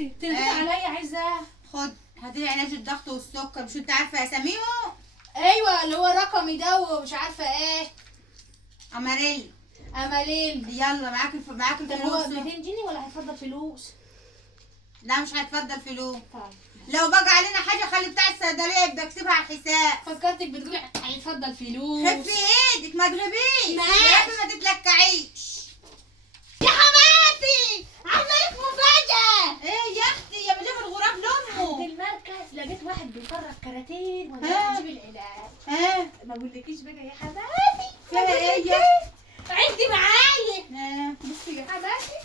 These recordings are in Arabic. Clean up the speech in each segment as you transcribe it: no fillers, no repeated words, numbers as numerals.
اختي تلغي عليا عايزاه. خد هاتلي علاج الضغط والسكر، مش انت عارفه اساميهم؟ ايوه اللي هو رقمي ده ومش عارفه ايه. اماريل. اماليل. يلا معاك معاك طب هو الفلوس. 200 جنيه ولا هيتفضل فلوس؟ لا مش هيتفضل فلوس. طيب لو بقى علينا حاجه خلي بتاع الصيدليه يبقى اكتبها على الحساب. فكرتك بتقولي هيتفضل فلوس. خفي ايدك ما تغيبيش ماشي. يا رب ما تتلكعيش. يا حماتي عامله لك مفاجاه. ايه يا اختي يا بجيب الغراب في لامه. المركز لقيت واحد بيفرج كراتين وانا ها؟ بجيب العلاج. ها ما اقولكيش بقى يا حماتي. فيها ايه يا عدي معايا. ها؟ بصي يا حماتي.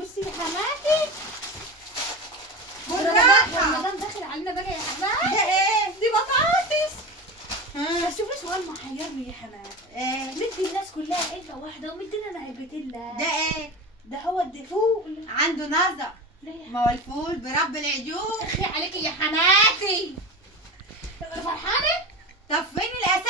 بصي يا حماتي. بالراحه. رمضان داخل علينا بقى يا حماتي. ده ايه؟ دي بطاطس. ها؟ بس في سؤال محيرني يا حماتي. ايه مدي الناس كلها علبة واحدة ومدينا انا علبتين لا. ده ايه؟ ده هو الدفول. عنده نظر. ليه؟ ما هو الفول برب العجول. اخي عليكي يا حماتي. فرحانة؟ طب فين الاساس